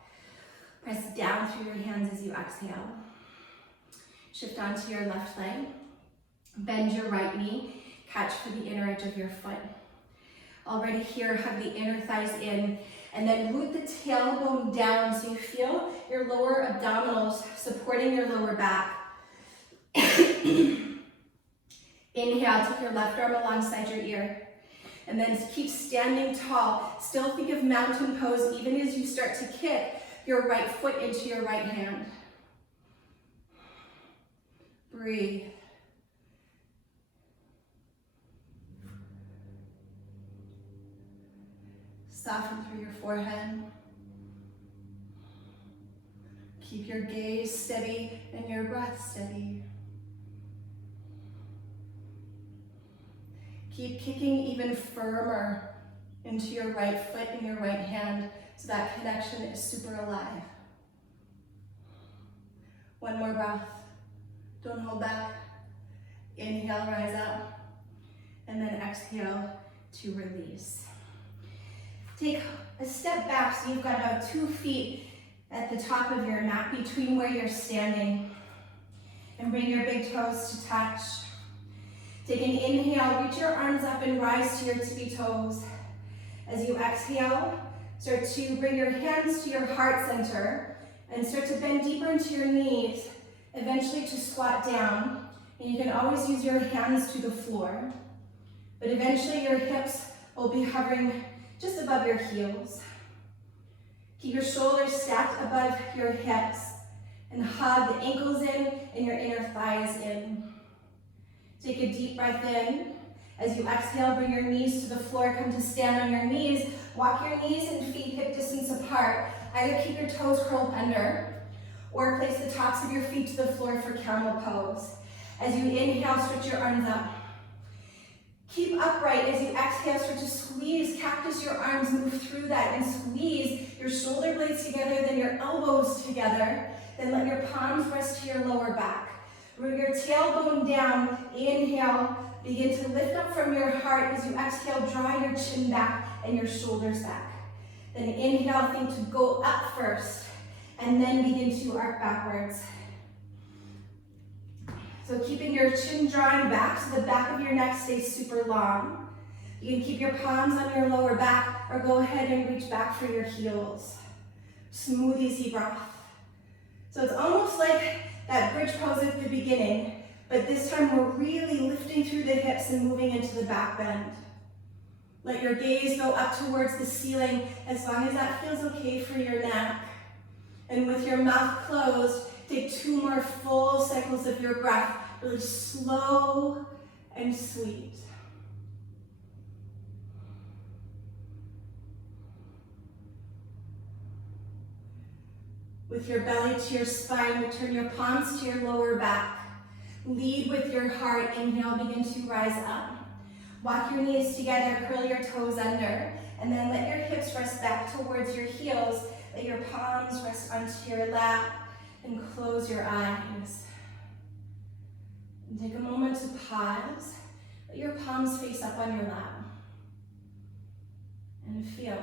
Press down through your hands as you exhale. Shift onto your left leg. Bend your right knee. Catch for the inner edge of your foot. Already here, hug the inner thighs in, and then root the tailbone down so you feel your lower abdominals supporting your lower back. Inhale, take your left arm alongside your ear. And then keep standing tall. Still think of mountain pose even as you start to kick your right foot into your right hand. Breathe. Soften through your forehead. Keep your gaze steady and your breath steady. Keep kicking even firmer into your right foot and your right hand so that connection is super alive. One more breath. Don't hold back. Inhale, rise up. And then exhale to release. Take a step back so you've got about 2 feet at the top of your mat between where you're standing. And bring your big toes to touch. Take an inhale, reach your arms up and rise to your tippy toes. As you exhale, start to bring your hands to your heart center and start to bend deeper into your knees, eventually to squat down. And you can always use your hands to the floor, but eventually your hips will be hovering just above your heels. Keep your shoulders stacked above your hips and hug the ankles in and your inner thighs in. Take a deep breath in. As you exhale, bring your knees to the floor. Come to stand on your knees. Walk your knees and feet hip distance apart. Either keep your toes curled under or place the tops of your feet to the floor for camel pose. As you inhale, stretch your arms up. Keep upright. As you exhale, start to squeeze, cactus your arms, move through that and squeeze your shoulder blades together, then your elbows together. Then let your palms rest to your lower back. Bring your tailbone down, inhale, begin to lift up from your heart. As you exhale, draw your chin back and your shoulders back. Then inhale, think to go up first, and then begin to arc backwards. So keeping your chin drawing back so the back of your neck stays super long. You can keep your palms on your lower back or go ahead and reach back for your heels. Smooth, easy breath. So it's almost like that bridge pose at the beginning, but this time we're really lifting through the hips and moving into the back bend. Let your gaze go up towards the ceiling as long as that feels okay for your neck. And with your mouth closed, take 2 more full cycles of your breath, really slow and sweet. With your belly to your spine, return your palms to your lower back. Lead with your heart. Inhale, begin to rise up. Walk your knees together, curl your toes under, and then let your hips rest back towards your heels. Let your palms rest onto your lap and close your eyes. And take a moment to pause. Let your palms face up on your lap and feel.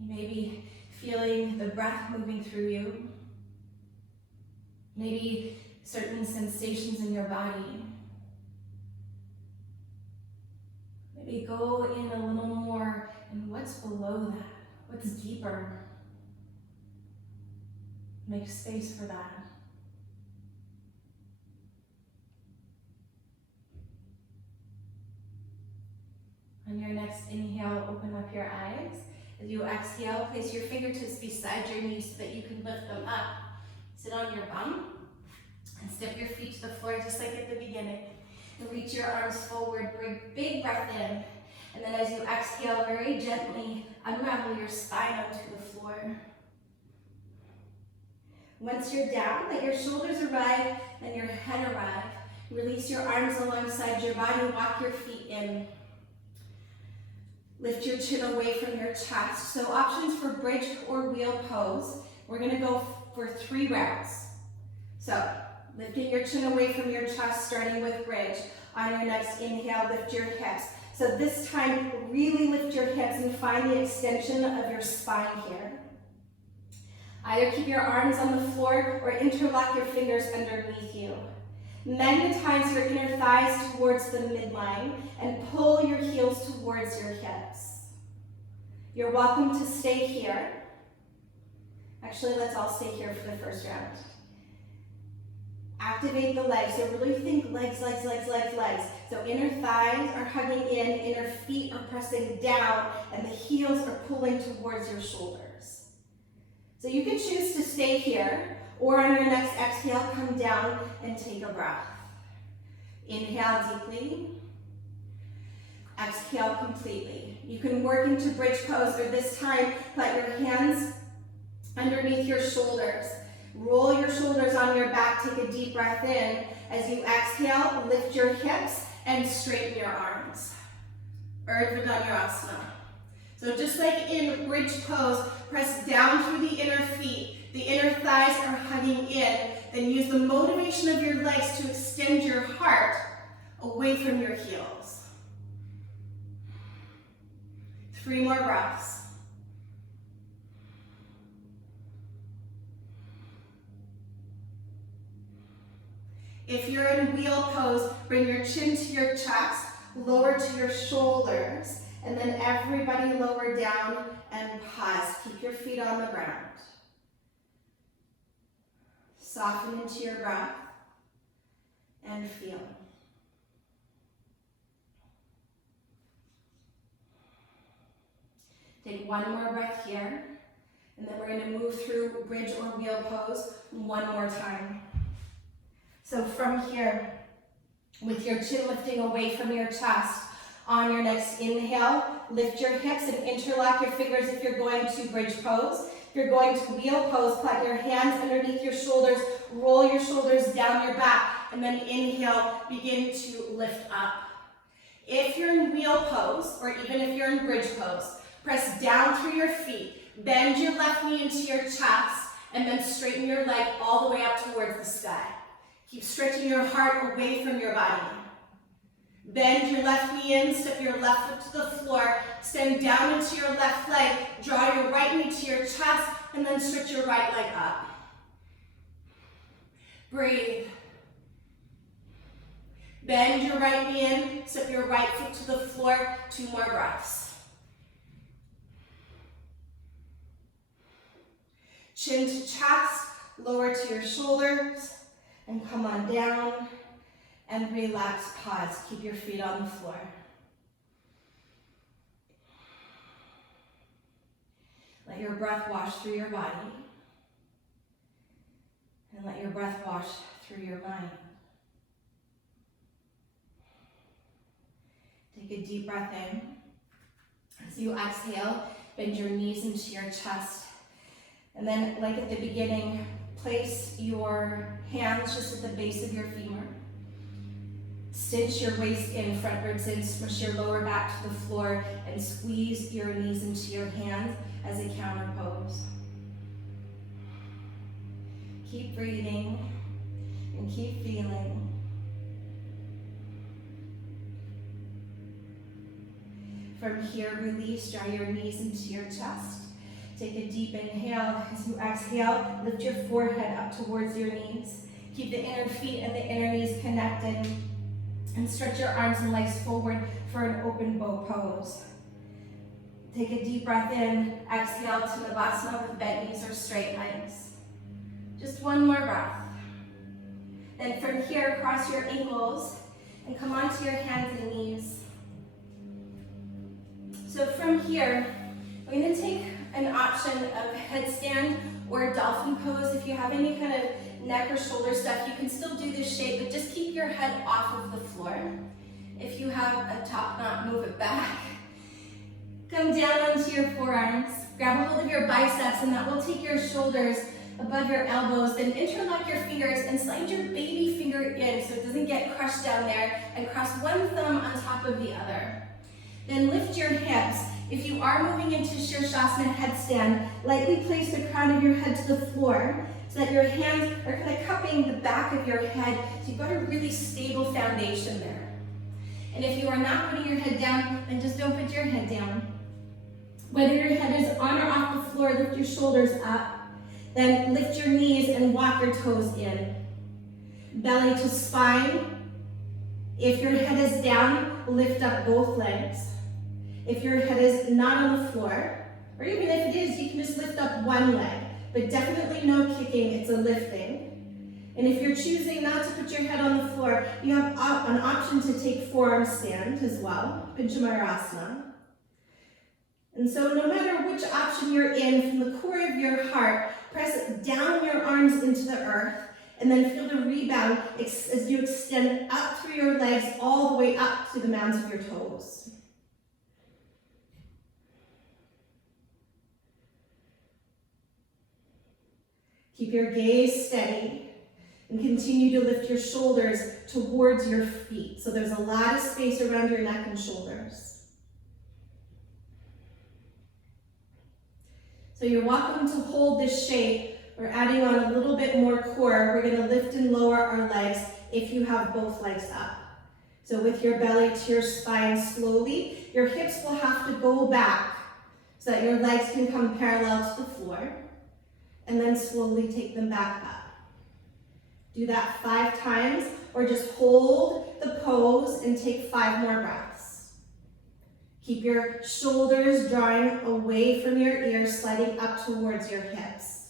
You may be feeling the breath moving through you. Maybe certain sensations in your body. Maybe go in a little more and what's below that? What's deeper? Make space for that. On your next inhale, open up your eyes. As you exhale, place your fingertips beside your knees so that you can lift them up. Sit on your bum. And step your feet to the floor just like at the beginning. And reach your arms forward, bring big breath in. And then as you exhale, very gently unravel your spine onto the floor. Once you're down, let your shoulders arrive and your head arrive. Release your arms alongside your body, walk your feet in. Lift your chin away from your chest. So options for bridge or wheel pose. We're gonna go for 3 rounds. So lifting your chin away from your chest, starting with bridge. On your next inhale, lift your hips. So this time, really lift your hips and find the extension of your spine here. Either keep your arms on the floor or interlock your fingers underneath you. Magnetize your inner thighs towards the midline and pull your heels towards your hips. You're welcome to stay here. Actually, let's all stay here for the first round. Activate the legs. So really think legs, legs, legs, legs, legs. So inner thighs are hugging in, inner feet are pressing down, and the heels are pulling towards your shoulders. So you can choose to stay here, or on your next exhale, come down and take a breath. Inhale deeply. Exhale completely. You can work into bridge pose, or this time, put your hands underneath your shoulders. Roll your shoulders on your back, take a deep breath in. As you exhale, lift your hips and straighten your arms. Urdhva Dhanurasana. So just like in bridge pose, press down through the inner feet. The inner thighs are hugging in. Then use the motivation of your legs to extend your heart away from your heels. 3 more breaths. If you're in wheel pose, bring your chin to your chest, lower to your shoulders, and then everybody lower down and pause. Keep your feet on the ground. Soften into your breath and feel. Take 1 more breath here, and then we're going to move through bridge or wheel pose 1 more time. So from here, with your chin lifting away from your chest, on your next inhale, lift your hips and interlock your fingers if you're going to bridge pose. If you're going to wheel pose, put your hands underneath your shoulders, roll your shoulders down your back, and then inhale, begin to lift up. If you're in wheel pose, or even if you're in bridge pose, press down through your feet, bend your left knee into your chest, and then straighten your leg all the way up towards the sky. Keep stretching your heart away from your body. Bend your left knee in, step your left foot to the floor, stand down into your left leg, draw your right knee to your chest, and then stretch your right leg up. Breathe. Bend your right knee in, step your right foot to the floor, 2 more breaths. Chin to chest, lower to your shoulders, and come on down. And relax, pause. Keep your feet on the floor. Let your breath wash through your body. And let your breath wash through your mind. Take a deep breath in. As you exhale, bend your knees into your chest. And then, like at the beginning, place your hands just at the base of your femur. Cinch your waist in, front ribs in, smush your lower back to the floor, and squeeze your knees into your hands as a counter pose. Keep breathing and keep feeling. From here, release, draw your knees into your chest. Take a deep inhale. As you exhale, lift your forehead up towards your knees. Keep the inner feet and the inner knees connected. And stretch your arms and legs forward for an open bow pose. Take a deep breath in. Exhale to Navasana with bent knees or straight legs. Just 1 more breath. Then from here, cross your ankles and come onto your hands and knees. So from here, we're going to take an option of headstand or dolphin pose. If you have any kind of neck or shoulder stuff, you can still do this shape, but just keep your head off of the floor. If you have a top knot, move it back. Come down onto your forearms, grab a hold of your biceps, and that will take your shoulders above your elbows. Then interlock your fingers and slide your baby finger in so it doesn't get crushed down there, and cross one thumb on top of the other. Then lift your hips. If you are moving into Shirshasana headstand, lightly place the crown of your head to the floor so that your hands are kind of cupping the back of your head. So you've got a really stable foundation there. And if you are not putting your head down, then just don't put your head down. Whether your head is on or off the floor, lift your shoulders up. Then lift your knees and walk your toes in. Belly to spine. If your head is down, lift up both legs. If your head is not on the floor, or even if it is, you can just lift up one leg, but definitely no kicking, it's a lifting. And if you're choosing not to put your head on the floor, you have an option to take forearm stand as well, Pinchamayurasana. And so no matter which option you're in, from the core of your heart, press down your arms into the earth, and then feel the rebound as you extend up through your legs all the way up to the mounds of your toes. Keep your gaze steady and continue to lift your shoulders towards your feet. So there's a lot of space around your neck and shoulders. So you're welcome to hold this shape. We're adding on a little bit more core. We're going to lift and lower our legs if you have both legs up. So with your belly to your spine slowly, your hips will have to go back so that your legs can come parallel to the floor. And then slowly take them back up. Do that 5 times, or just hold the pose and take 5 more breaths. Keep your shoulders drawing away from your ears, sliding up towards your hips.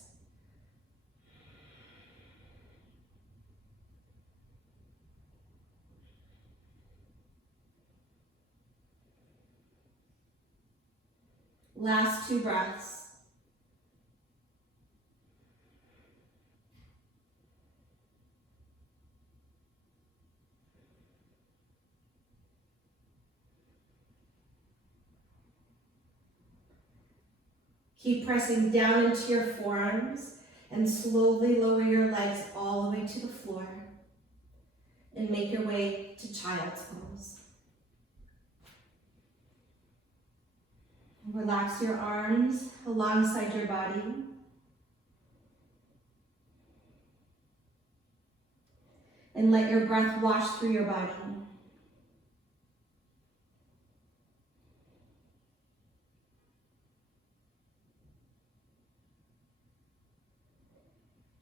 Last 2 breaths. Keep pressing down into your forearms and slowly lower your legs all the way to the floor and make your way to child's pose. Relax your arms alongside your body. And let your breath wash through your body.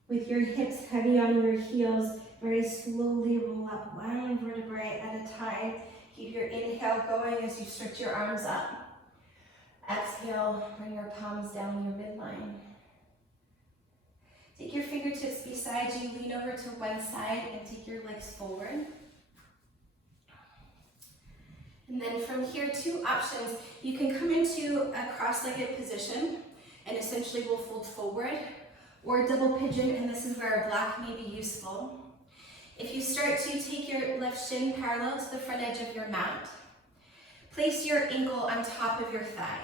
With your hips heavy on your heels, very slowly roll up one vertebrae at a time. Keep your inhale going as you stretch your arms up. Exhale, bring your palms down your midline. Take your fingertips beside you, lean over to one side and take your legs forward. And then from here, 2 options. You can come into a cross-legged position and essentially we'll fold forward, or double pigeon, and this is where a block may be useful. If you start to take your left shin parallel to the front edge of your mat, place your ankle on top of your thigh.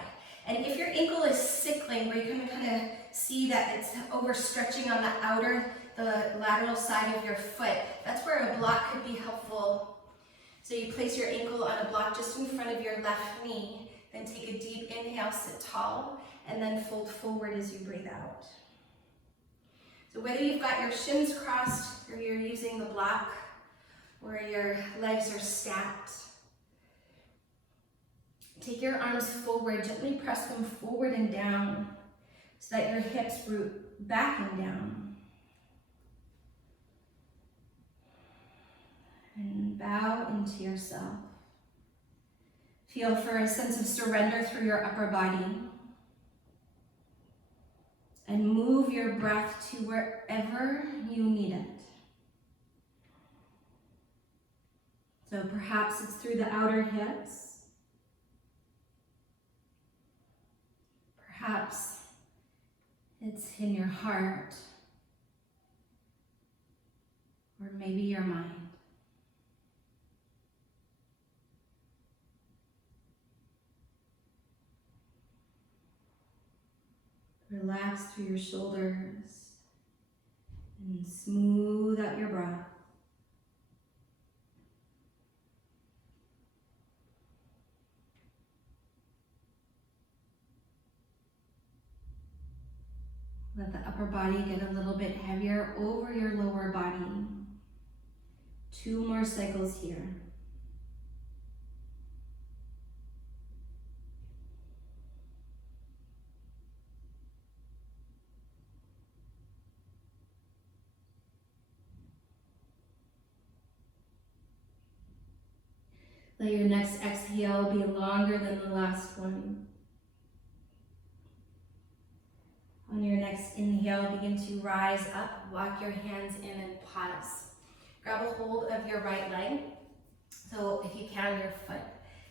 And if your ankle is sickling, where you can kind of see that it's overstretching on the lateral side of your foot, that's where a block could be helpful. So you place your ankle on a block just in front of your left knee, then take a deep inhale, sit tall, and then fold forward as you breathe out. So whether you've got your shins crossed or you're using the block or your legs are stacked, take your arms forward, gently press them forward and down so that your hips root back and down. And bow into yourself. Feel for a sense of surrender through your upper body. And move your breath to wherever you need it. So perhaps it's through the outer hips. Perhaps it's in your heart. or maybe your mind. Relax through your shoulders and smooth out your breath. Let the upper body get a little bit heavier over your lower body. 2 more cycles here. Let your next exhale be longer than the last one. On your next inhale, begin to rise up, walk your hands in and pause. Grab a hold of your right leg, so if you can, your foot.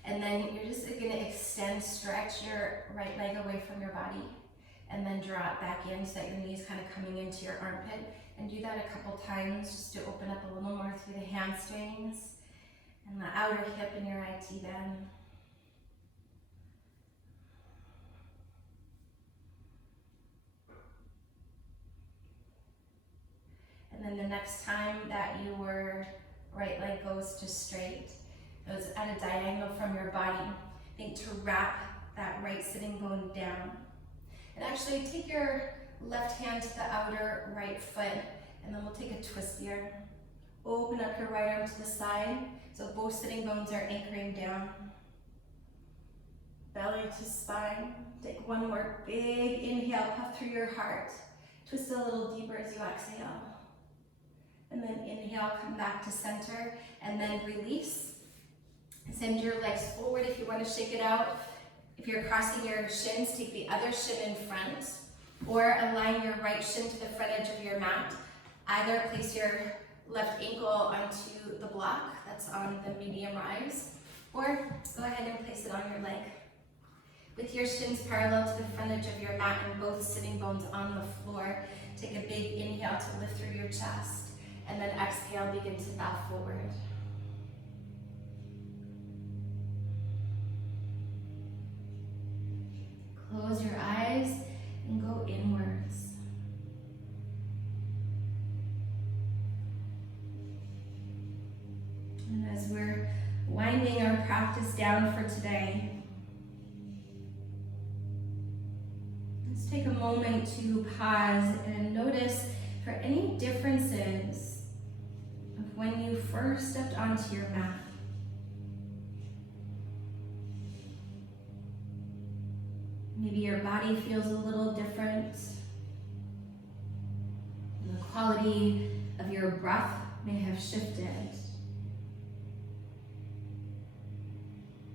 And then you're just gonna extend, stretch your right leg away from your body, and then draw it back in so that your knee is kind of coming into your armpit. And do that a couple times just to open up a little more through the hamstrings and the outer hip in your IT band. And then the next time that your right leg goes to straight, goes at a diagonal from your body, think to wrap that right sitting bone down. And actually take your left hand to the outer right foot, and then we'll take a twist here. Open up your right arm to the side, so both sitting bones are anchoring down. Belly to spine. Take one more big inhale, puff through your heart. Twist a little deeper as you exhale. And then inhale, come back to center, and then release. Send your legs forward if you want to shake it out. If you're crossing your shins, take the other shin in front, or align your right shin to the front edge of your mat. Either place your left ankle onto the block that's on the medium rise, or go ahead and place it on your leg. With your shins parallel to the front edge of your mat and both sitting bones on the floor, take a big inhale to lift through your chest, and then exhale, begin to bow forward. Close your eyes and go inwards. And as we're winding our practice down for today, let's take a moment to pause and notice for any differences of when you first stepped onto your mat. Maybe your body feels a little different. The quality of your breath may have shifted.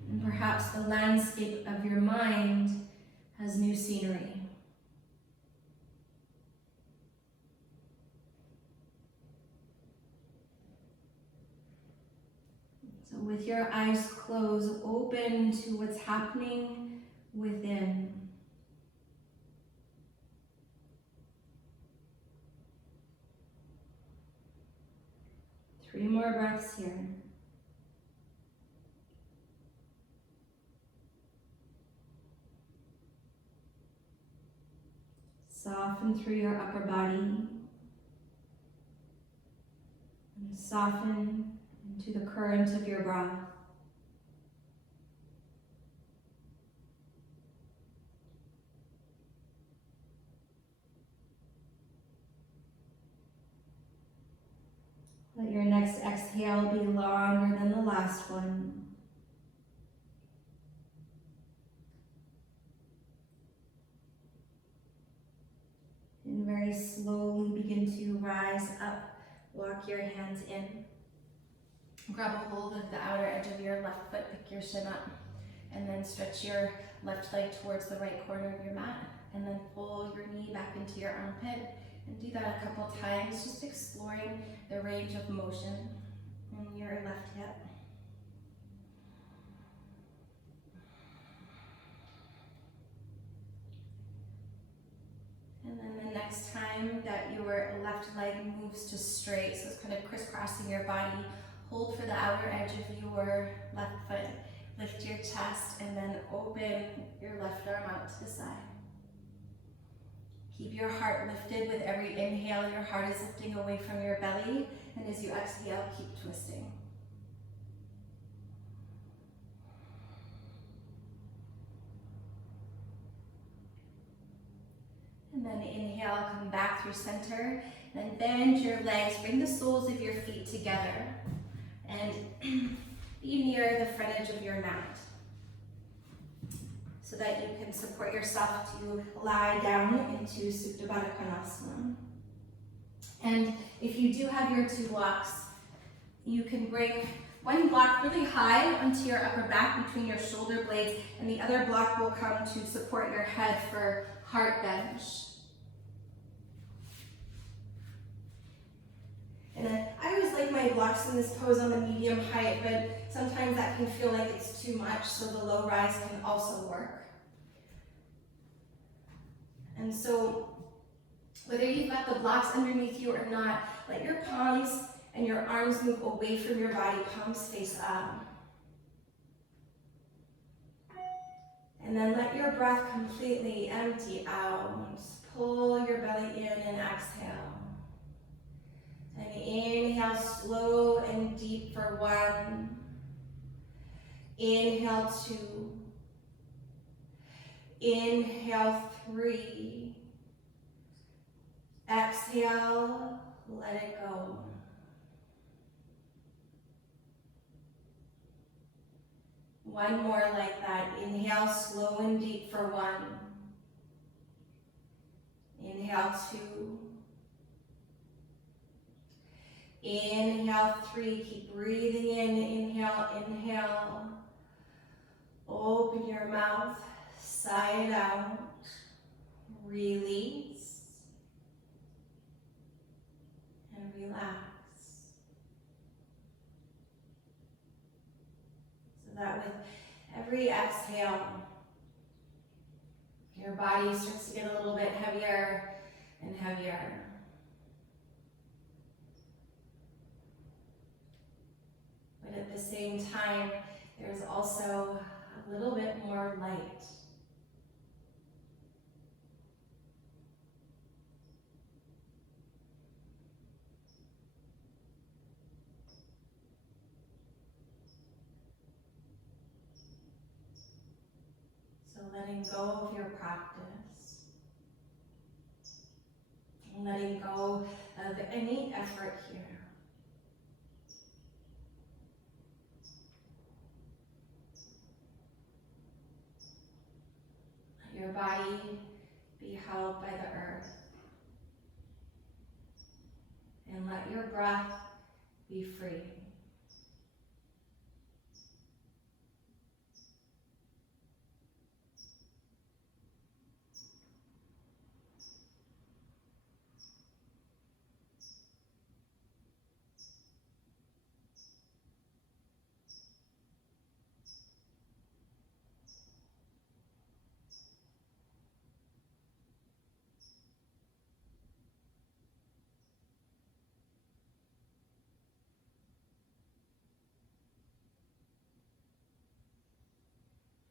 And perhaps the landscape of your mind has new scenery. So with your eyes closed, open to what's happening within. 3 more breaths here. Soften through your upper body and soften into the current of your breath. Let your next exhale be longer than the last one. And very slowly begin to rise up. Walk your hands in. Grab a hold of the outer edge of your left foot, pick your shin up, and then stretch your left leg towards the right corner of your mat, and then pull your knee back into your armpit. And do that a couple times, just exploring the range of motion in your left hip. And then the next time time that your left leg moves to straight, so it's kind of crisscrossing your body. Hold for the outer edge of your left foot. Lift your chest and then open your left arm out to the side. Keep your heart lifted with every inhale. Your heart is lifting away from your belly, and as you exhale, keep twisting. And then inhale, come back through center, then bend your legs, bring the soles of your feet together, and be near the front edge of your mat, so that you can support yourself to lie down into Supta Baddha Konasana. And if you do have your two blocks, you can bring one block really high onto your upper back between your shoulder blades, and the other block will come to support your head for heart bench. And then I always like my blocks in this pose on the medium height, but sometimes that can feel like it's too much, so the low rise can also work. And so, whether you've got the blocks underneath you or not, let your palms and your arms move away from your body, palms face up. And then let your breath completely empty out. Pull your belly in and exhale. And inhale slow and deep for 1. Inhale 2. Inhale 3. Exhale, let it go. One more like that. Inhale slow and deep for 1. Inhale 2. Inhale 3. Keep breathing in. Inhale, inhale. Open your mouth. Sigh it out. Release. And relax. So that with every exhale, your body starts to get a little bit heavier and heavier. But at the same time, there's also a little bit more light. So letting go of your practice, and letting go of any effort here. Let your body be held by the earth, and let your breath be free.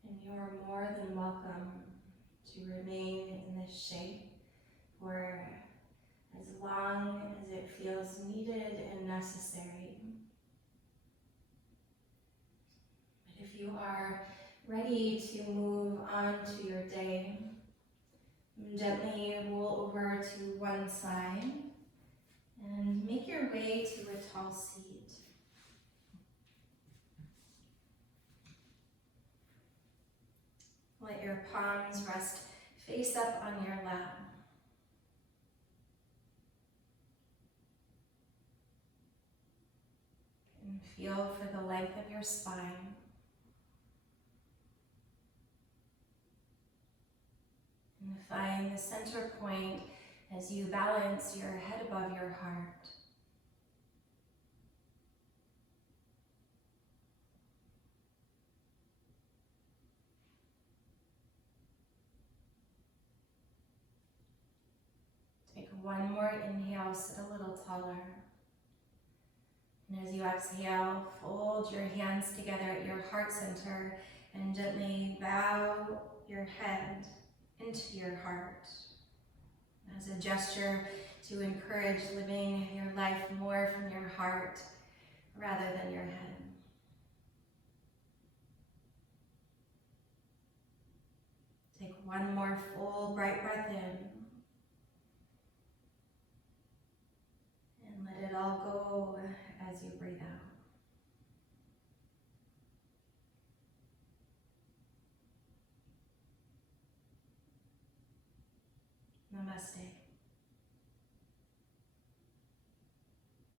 And you're more than welcome to remain in this shape for as long as it feels needed and necessary. But if you are ready to move on to your day, gently roll over to one side and make your way to a tall seat. Let your palms rest face up on your lap. And feel for the length of your spine. And find the center point as you balance your head above your heart. Take one more inhale, sit a little taller. And as you exhale, fold your hands together at your heart center and gently bow your head into your heart as a gesture to encourage living your life more from your heart rather than your head. Take one more full, bright breath in. And let it all go as you breathe out. Namaste.